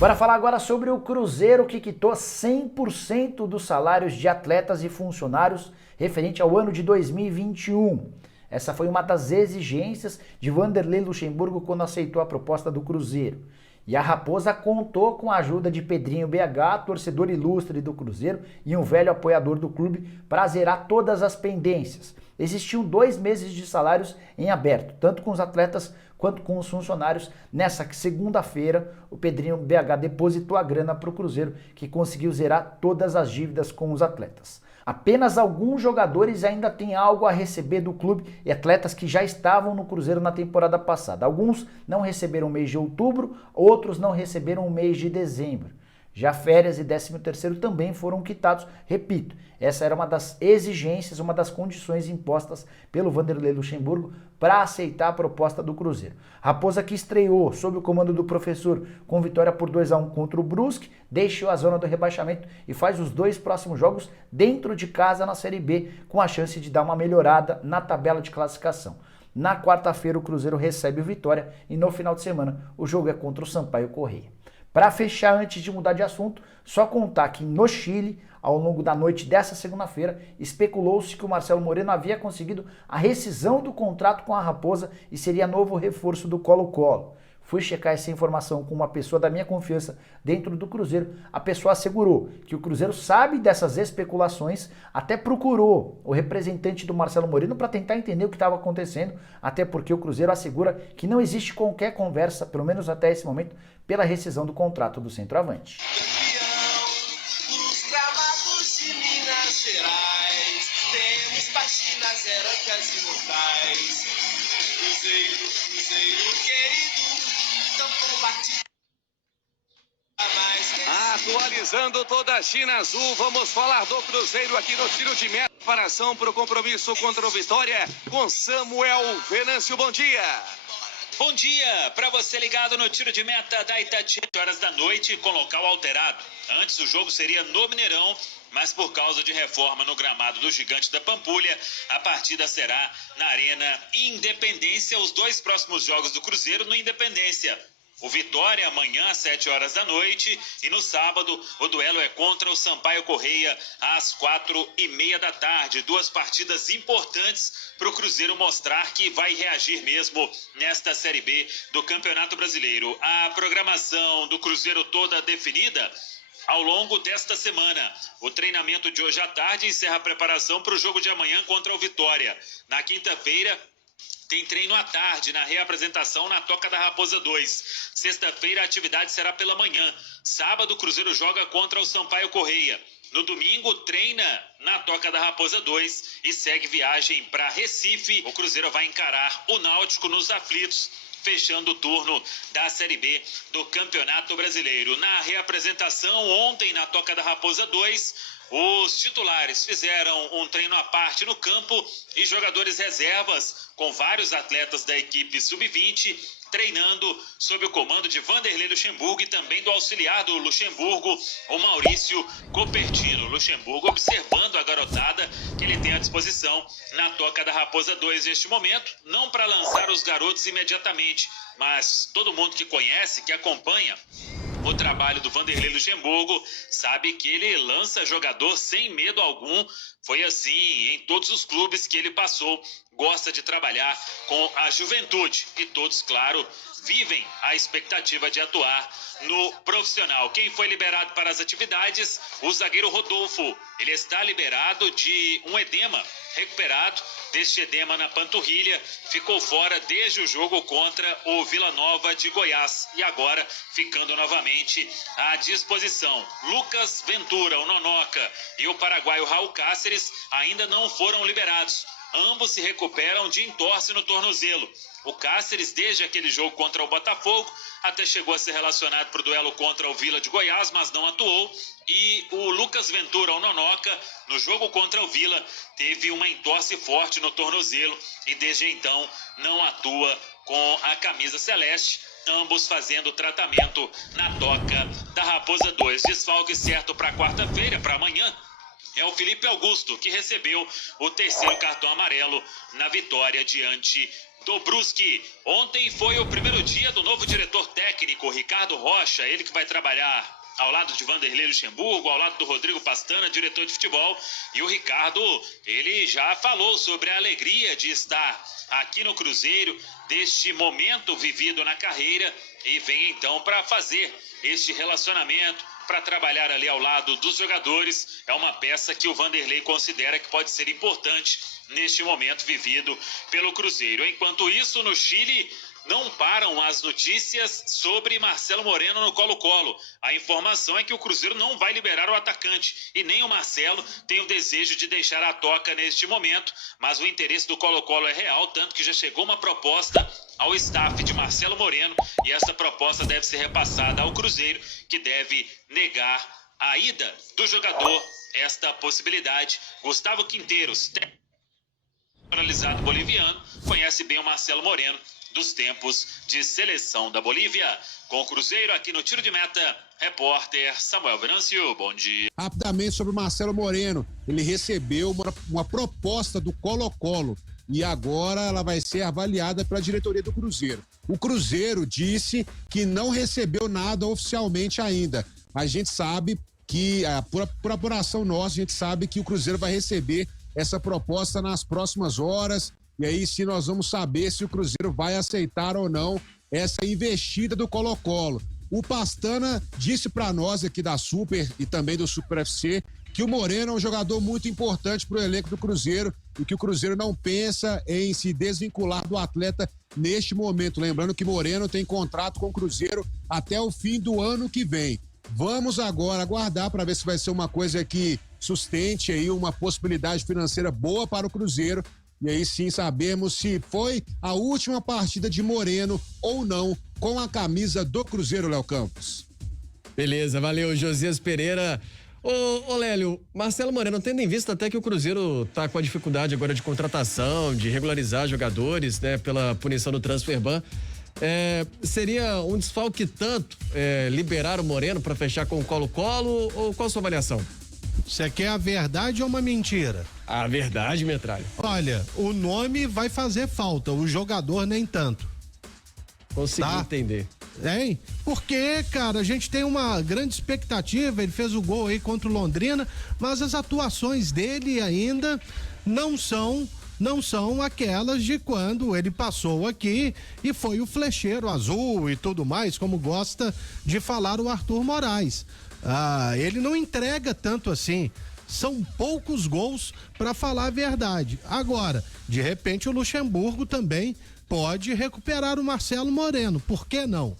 Bora falar agora sobre o Cruzeiro, que quitou 100% dos salários de atletas e funcionários referente ao ano de 2021. Essa foi uma das exigências de Vanderlei Luxemburgo quando aceitou a proposta do Cruzeiro. E a Raposa contou com a ajuda de Pedrinho BH, torcedor ilustre do Cruzeiro e um velho apoiador do clube, para zerar todas as pendências. Existiam 2 meses de salários em aberto, tanto com os atletas quanto com os funcionários. Nessa segunda-feira, o Pedrinho BH depositou a grana para o Cruzeiro, que conseguiu zerar todas as dívidas com os atletas. Apenas alguns jogadores ainda têm algo a receber do clube e atletas que já estavam no Cruzeiro na temporada passada. Alguns não receberam o mês de outubro, outros não receberam o mês de dezembro. Já férias e 13º também foram quitados. Repito, essa era uma das exigências, uma das condições impostas pelo Vanderlei Luxemburgo para aceitar a proposta do Cruzeiro. Raposa, que estreou sob o comando do professor com vitória por 2-1 contra o Brusque, deixou a zona do rebaixamento e faz os 2 próximos jogos dentro de casa na Série B, com a chance de dar uma melhorada na tabela de classificação. Na quarta-feira o Cruzeiro recebe o Vitória e no final de semana o jogo é contra o Sampaio Corrêa. Para fechar, antes de mudar de assunto, só contar que no Chile, ao longo da noite dessa segunda-feira, especulou-se que o Marcelo Moreno havia conseguido a rescisão do contrato com a Raposa e seria novo reforço do Colo-Colo. Fui checar essa informação com uma pessoa da minha confiança dentro do Cruzeiro. A pessoa assegurou que o Cruzeiro sabe dessas especulações, até procurou o representante do Marcelo Moreno para tentar entender o que estava acontecendo, até porque o Cruzeiro assegura que não existe qualquer conversa, pelo menos até esse momento, pela rescisão do contrato do centroavante. Atualizando toda a China Azul, vamos falar do Cruzeiro aqui no tiro de meta. Preparação para o compromisso contra o Vitória com Samuel Venâncio. Bom dia. Bom dia para você ligado no tiro de meta da Itatiaia, 8 horas da noite, com local alterado. Antes o jogo seria no Mineirão, mas por causa de reforma no gramado do Gigante da Pampulha, a partida será na Arena Independência. Os 2 próximos jogos do Cruzeiro no Independência. O Vitória amanhã às 7 horas da noite e no sábado o duelo é contra o Sampaio Corrêa às 4:30 da tarde. 2 partidas importantes para o Cruzeiro mostrar que vai reagir mesmo nesta Série B do Campeonato Brasileiro. A programação do Cruzeiro toda definida ao longo desta semana. O treinamento de hoje à tarde encerra a preparação para o jogo de amanhã contra o Vitória. Na quinta-feira tem treino à tarde na reapresentação na Toca da Raposa 2. Sexta-feira a atividade será pela manhã. Sábado o Cruzeiro joga contra o Sampaio Corrêa. No domingo treina na Toca da Raposa 2 e segue viagem para Recife. O Cruzeiro vai encarar o Náutico nos aflitos, fechando o turno da Série B do Campeonato Brasileiro. Na reapresentação ontem na Toca da Raposa 2, os titulares fizeram um treino à parte no campo e jogadores reservas, com vários atletas da equipe sub-20, treinando sob o comando de Vanderlei Luxemburgo e também do auxiliar do Luxemburgo, o Maurício Copertino. Luxemburgo observando a garotada que ele tem à disposição na Toca da Raposa 2 neste momento, não para lançar os garotos imediatamente, mas todo mundo que conhece, que acompanha o trabalho do Vanderlei Luxemburgo sabe que ele lança jogador sem medo algum. Foi assim em todos os clubes que ele passou. Gosta de trabalhar com a juventude e todos, claro, vivem a expectativa de atuar no profissional. Quem foi liberado para as atividades? O zagueiro Rodolfo. Ele está liberado de um edema, recuperado deste edema na panturrilha, ficou fora desde o jogo contra o Vila Nova de Goiás e agora ficando novamente à disposição. Lucas Ventura, o Nonoca, e o paraguaio Raul Cáceres ainda não foram liberados. Ambos se recuperam de entorse no tornozelo. O Cáceres, desde aquele jogo contra o Botafogo, até chegou a ser relacionado para o duelo contra o Vila de Goiás, mas não atuou. E o Lucas Ventura, o Nonoca, no jogo contra o Vila, teve uma entorse forte no tornozelo e desde então não atua com a camisa celeste. Ambos fazendo tratamento na Toca da Raposa 2. Desfalque certo para quarta-feira, para amanhã, é o Felipe Augusto, que recebeu o 3º cartão amarelo na vitória diante do Brusque. Ontem foi o primeiro dia do novo diretor técnico, Ricardo Rocha, ele que vai trabalhar ao lado de Vanderlei Luxemburgo, ao lado do Rodrigo Pastana, diretor de futebol. E o Ricardo, ele já falou sobre a alegria de estar aqui no Cruzeiro, deste momento vivido na carreira, e vem então para fazer este relacionamento, para trabalhar ali ao lado dos jogadores. É uma peça que o Vanderlei considera que pode ser importante neste momento vivido pelo Cruzeiro. Enquanto isso, no Chile, não param as notícias sobre Marcelo Moreno no Colo-Colo. A informação é que o Cruzeiro não vai liberar o atacante e nem o Marcelo tem o desejo de deixar a toca neste momento, mas o interesse do Colo-Colo é real, tanto que já chegou uma proposta ao staff de Marcelo Moreno e essa proposta deve ser repassada ao Cruzeiro, que deve negar a ida do jogador, esta possibilidade. Gustavo Quinteiros, naturalizado boliviano, conhece bem o Marcelo Moreno dos tempos de seleção da Bolívia. Com o Cruzeiro aqui no Tiro de Meta, repórter Samuel Venâncio, bom dia. Rapidamente sobre o Marcelo Moreno, ele recebeu uma proposta do Colo-Colo e agora ela vai ser avaliada pela diretoria do Cruzeiro. O Cruzeiro disse que não recebeu nada oficialmente ainda. A gente sabe que, por apuração nossa, a gente sabe que o Cruzeiro vai receber essa proposta nas próximas horas. E aí sim nós vamos saber se o Cruzeiro vai aceitar ou não essa investida do Colo-Colo. O Pastana disse para nós aqui da Super e também do Super FC que o Moreno é um jogador muito importante para o elenco do Cruzeiro e que o Cruzeiro não pensa em se desvincular do atleta neste momento. Lembrando que Moreno tem contrato com o Cruzeiro até o fim do ano que vem. Vamos agora aguardar para ver se vai ser uma coisa que sustente aí uma possibilidade financeira boa para o Cruzeiro. E aí sim sabemos se foi a última partida de Moreno ou não com a camisa do Cruzeiro, Léo Campos. Beleza, valeu, Josias Pereira. Ô Lélio, Marcelo Moreno, tendo em vista até que o Cruzeiro tá com a dificuldade agora de contratação, de regularizar jogadores, né, pela punição do transfer ban, seria um desfalque tanto liberar o Moreno para fechar com o Colo-Colo, ou qual a sua avaliação? Você quer a verdade ou uma mentira? A verdade, Metralha. Olha, o nome vai fazer falta, o jogador nem tanto. Consegui entender. Hein? Porque, cara, a gente tem uma grande expectativa, ele fez o gol aí contra o Londrina, mas as atuações dele ainda não são aquelas de quando ele passou aqui e foi o flecheiro azul e tudo mais, como gosta de falar o Arthur Moraes. Ele não entrega tanto assim. São poucos gols, para falar a verdade. Agora, de repente o Luxemburgo também pode recuperar o Marcelo Moreno, por que não?